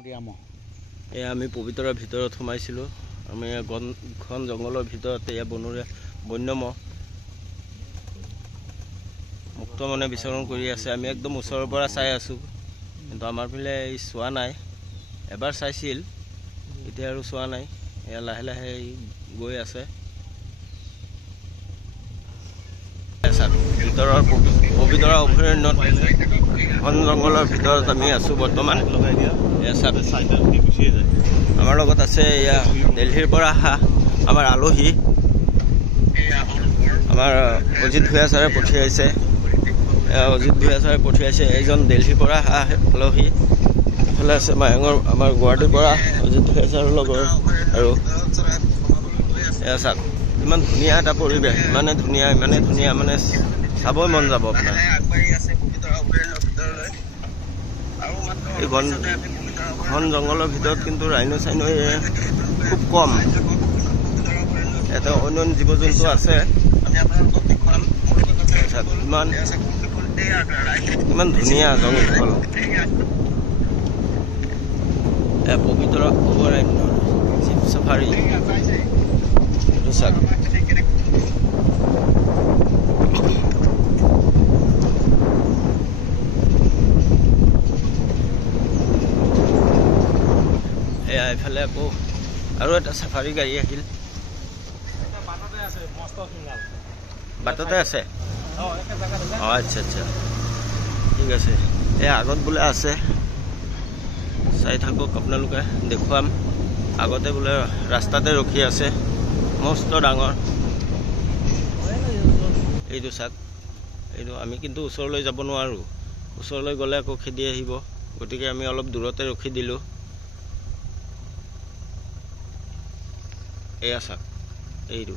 এয়া আমি পবিতৰাৰ ভিতৰত সোমাইছিলোঁ। আমি ঘন জংঘলৰ ভিতৰত এয়া বনৰীয়া বন্যমহ মুক্ত মনে বিচৰণ কৰি আছে। আমি একদম ওচৰৰ পৰা চাই আছোঁ, কিন্তু আমাৰ ফালে চোৱা নাই। এবাৰ চাইছিল, এতিয়া আৰু চোৱা নাই। এয়া লাহে লাহে গৈ আছে। ভিতৰৰ পবিতৰা অভয়াৰণ্যত ঘন জংঘলৰ ভিতৰত আমি আছোঁ বৰ্তমান। আমাৰ লগত আছে এয়া দিল্লীৰ পৰা অহা আমাৰ আলহী, আমাৰ অজিত ভূঞা ছাৰে পঠিয়াইছে। অজিত ভূঞা ছাৰে পঠিয়াইছে এইজন দিল্লীৰ পৰা অহা আলহী। এইফালে আছে মায়ঙৰ আমাৰ গুৱাহাটীৰ পৰা অজিত ভূঞা ছাৰৰ লগৰ। আৰু এয়া চাওক, ইমান ধুনীয়া এটা পৰিৱেশ, ইমানে ধুনীয়া মানে চাবই মন যাব আপোনাৰ। এই ঘন জংঘলৰ ভিতৰত কিন্তু ৰাইনো চাইনো খুব কম। এটা অন্য জীৱ জন্তু আছে। ইমান ধুনীয়া জংঘল। পবিতৰা অভয়াৰণ্যৰ জীপ চাফাৰী এইটো চাওক। এয়া এইফালে আকৌ আৰু এটা চাফাৰী গাড়ী আহিল। বাটতে আছে। অঁ আচ্ছা, ঠিক আছে। এই আগত বোলে আছে, চাই থাকক আপোনালোকে, দেখুৱাম। আগতে বোলে ৰাস্তাতে ৰখি আছে, মস্ত ডাঙৰ। এইটো চাওক, এইটো আমি কিন্তু ওচৰলৈ যাব নোৱাৰোঁ। ওচৰলৈ গ'লে আকৌ খেদি আহিব, গতিকে আমি অলপ দূৰতে ৰখি দিলোঁ। এয়া চাওক, এইটো